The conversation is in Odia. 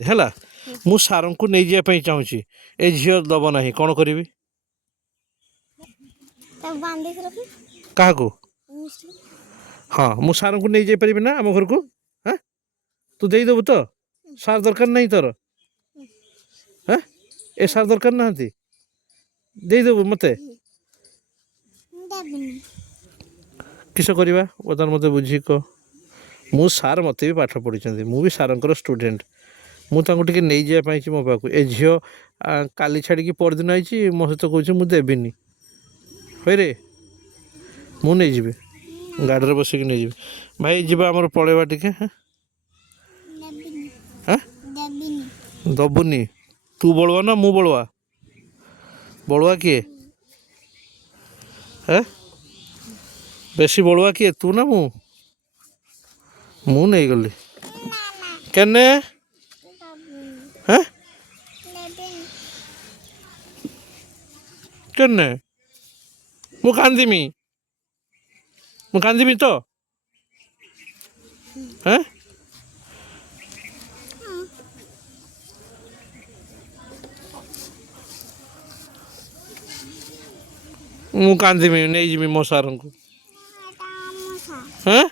ହେଲା ମୁଁ ସାର୍ଙ୍କୁ ନେଇଯିବା ପାଇଁ ଚାହୁଁଛି ଏ ଝିଅ ଦେବ ନାହିଁ କ'ଣ କରିବି କାହାକୁ ହଁ ମୁଁ ସାର୍ଙ୍କୁ ନେଇଯାଇପାରିବି ନା ଆମ ଘରକୁ ହଁ ତୁ ଦେଇଦେବୁ ତ ସାର୍ ଦରକାର ନାହିଁ ତୋର ହଁ ଏ ସାର୍ ଦରକାର ନାହାନ୍ତି ଦେଇଦେବୁ ମୋତେ କିସ କରିବା ବର୍ତ୍ତମାନ ମୋତେ ବୁଝିକି କହ ମୁଁ ସାର୍ ମୋତେ ବି ପାଠ ପଢ଼ିଛନ୍ତି ମୁଁ ବି ସାର୍ଙ୍କର ଷ୍ଟୁଡେଣ୍ଟ ମୁଁ ତାଙ୍କୁ ଟିକେ ନେଇଯିବା ପାଇଁଛି ମୋ ପାଖକୁ ଏ ଝିଅ କାଲି ଛାଡ଼ିକି ପରଦିନ ଆଇଛି ମୋ ସହିତ କହୁଛି ମୁଁ ଦେବିନି ହଇରେ ମୁଁ ନେଇଯିବି ଗାଡ଼ିରେ ବସିକି ନେଇଯିବି ଭାଇ ଯିବା ଆମର ପଳେଇବା ଟିକେ ହଁ ଦବୁନି ତୁ ବଳୁଆ ନା ମୁଁ ବଳୁଆ ବଳୁଆ କିଏ হ্যাঁ বেশি বড়ুয়া কিଏ তু না ମୁଁ ନେଇଗଲି କେନେ হ্যাঁ କେନେ ମୁଁ କାନ୍ଦିମି ତ হ্যাঁ ମୁଁ କାନ୍ଦିମି ନେଇଯିବି ମୋ ସାର୍ଙ୍କୁ হ্যাঁ